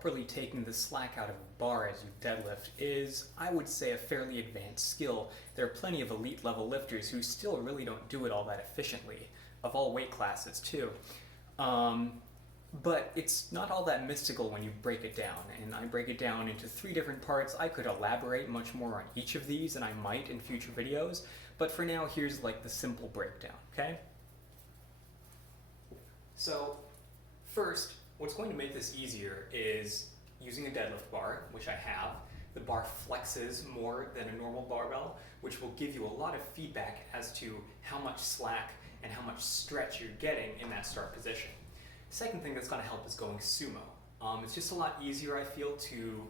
properly taking the slack out of a bar as you deadlift is, I would say, a fairly advanced skill. There are plenty of elite level lifters who still really don't do it all that efficiently, of all weight classes too. But it's not all that mystical when you break it down, and I break it down into 3 different parts. I could elaborate much more on each of these, and I might in future videos, but for now, here's like the simple breakdown, okay? So, first, what's going to make this easier is using a deadlift bar, which I have. The bar flexes more than a normal barbell, which will give you a lot of feedback as to how much slack and how much stretch you're getting in that start position. Second thing that's going to help is going sumo. It's just a lot easier, I feel, to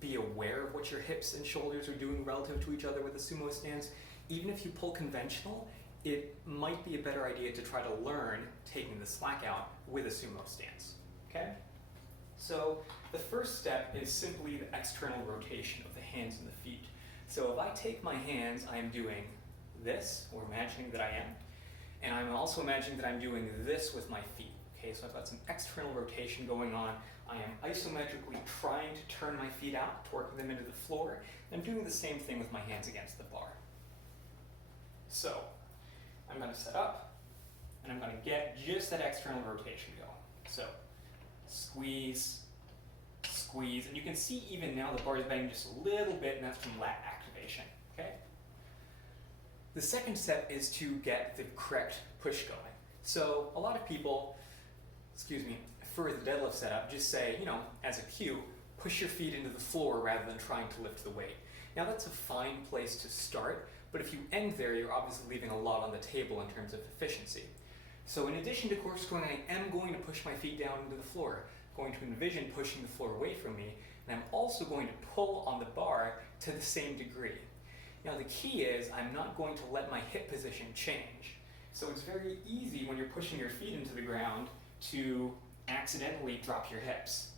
be aware of what your hips and shoulders are doing relative to each other with a sumo stance. Even if you pull conventional, it might be a better idea to try to learn taking the slack out with a sumo stance. Okay? So the first step is simply the external rotation of the hands and the feet. So if I take my hands, I am doing this, or imagining that I am, and I'm also imagining that I'm doing this with my feet. Okay, so I've got some external rotation going on. I am isometrically trying to turn my feet out, torque them into the floor, and I'm doing the same thing with my hands against the bar. So I'm going to set up, and I'm going to get just that external rotation going. So squeeze, squeeze, and you can see even now the bar is bending just a little bit, and that's from lat activation. Okay. The second step is to get the correct push going. So a lot of people, for the deadlift setup, just say, as a cue, push your feet into the floor rather than trying to lift the weight. Now that's a fine place to start, but if you end there, you're obviously leaving a lot on the table in terms of efficiency. So in addition to corkscrewing, I am going to push my feet down into the floor. I'm going to envision pushing the floor away from me, and I'm also going to pull on the bar to the same degree. Now the key is I'm not going to let my hip position change. So it's very easy when you're pushing your feet into the ground to accidentally drop your hips.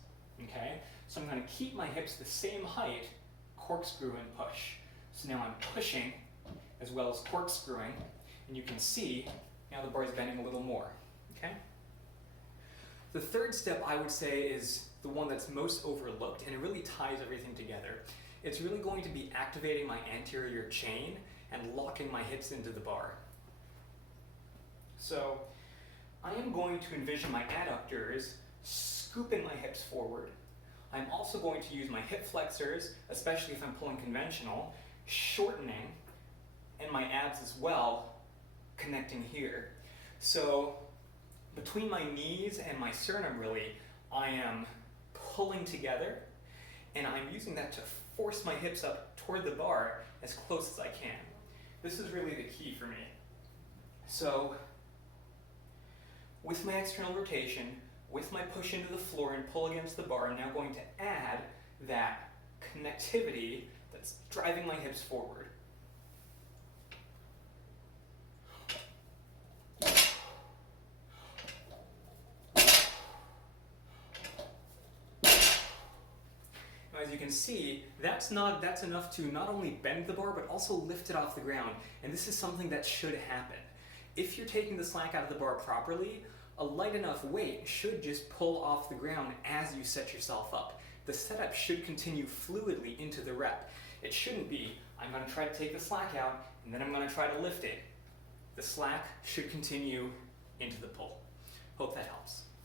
Okay? So I'm going to keep my hips the same height, corkscrew and push. So now I'm pushing as well as corkscrewing, and you can see now the bar is bending a little more. Okay? The third step, I would say, is the one that's most overlooked, and it really ties everything together. It's really going to be activating my anterior chain and locking my hips into the bar. So I am going to envision my adductors scooping my hips forward. I'm also going to use my hip flexors, especially if I'm pulling conventional, shortening, and my abs as well, connecting here. So between my knees and my sternum, really, I am pulling together, and I'm using that to force my hips up toward the bar as close as I can. This is really the key for me. So with my external rotation, with my push into the floor and pull against the bar, I'm now going to add that connectivity that's driving my hips forward. As you can see, that's enough to not only bend the bar, but also lift it off the ground. And this is something that should happen. If you're taking the slack out of the bar properly, a light enough weight should just pull off the ground as you set yourself up. The setup should continue fluidly into the rep. It shouldn't be, I'm going to try to take the slack out, and then I'm going to try to lift it. The slack should continue into the pull. Hope that helps.